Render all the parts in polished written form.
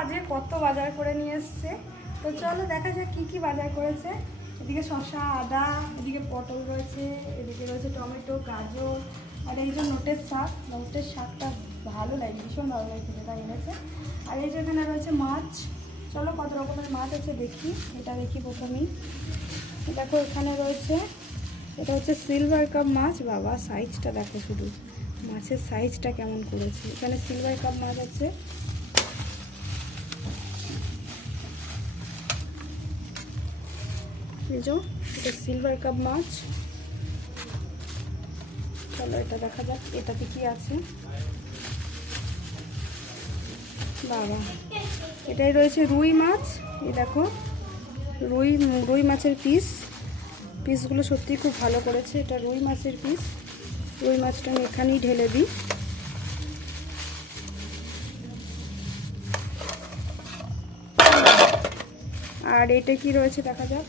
আজকে কত বাজার করে নিয়ে এসছে, তো চলো দেখা যাক কি কি বাজার করেছে। এদিকে শসা, আদা, এদিকে পটল রয়েছে, এদিকে রয়েছে টমেটো, গাজর, আর এই যে নোটের শাক। নোটের শাকটা ভালো লাগে, ভীষণ ভালো লাগে খেতে, তাই এনেছে। আর এই যে এখানে রয়েছে মাছ। চলো কত রকমের মাছ আছে দেখি, এটা দেখি প্রথমেই। দেখো এখানে রয়েছে, এটা হচ্ছে সিলভার কাপ মাছ। বাবা সাইজটা দেখো, শুধু মাছের সাইজটা কেমন করেছে। এখানে সিলভার কাপ মাছ আছে। এটা সিলভার কাপ মাছ। চলো এটা দেখা যাক, এটাতে কি আছে। বাবা, এটাই রয়েছে রুই মাছ। এই দেখো রুই মাছের পিসগুলো সত্যিই খুব ভালো করেছে। এটা রুই মাছের পিস। রুই মাছটা আমি এখানেই ঢেলে দিই। আর এটা কি রয়েছে দেখা যাক।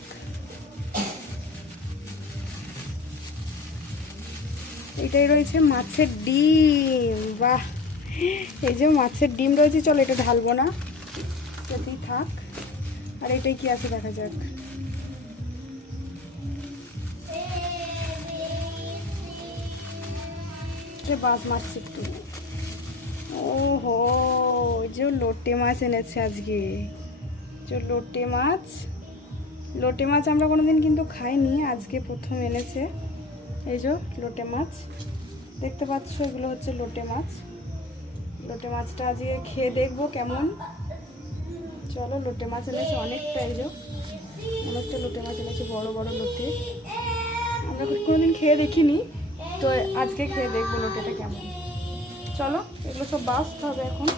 এটাই রয়েছে মাছের ডিম। বাহ, এই যে মাছের ডিম রয়েছে। চলো এটা ঢালবো না, যদি থাক। আর এটাই কি আছে দেখা যাক। বাস মাছ একটু। ওহো, যে লোটে মাছ এনেছে আজকে। যে লোটে মাছ আমরা কোনোদিন কিন্তু খাইনি, আজকে প্রথম এনেছে। এই যে লোটে মাছ দেখতে পাচ্ছ, এগুলো হচ্ছে লোটে মাছ। লোটে মাছটা আজকে খেয়ে দেখবো কেমন। চলো, লোটে মাছ এনেছে অনেকটা। এই যে অনেকটা লোটে মাছ এনেছে, বড় বড় লোটে। আমরা কোনোদিন খেয়ে দেখিনি, তো আজকে খেয়ে দেখবো লোটেটা কেমন। চলো এগুলো সব বাছতে হবে এখন।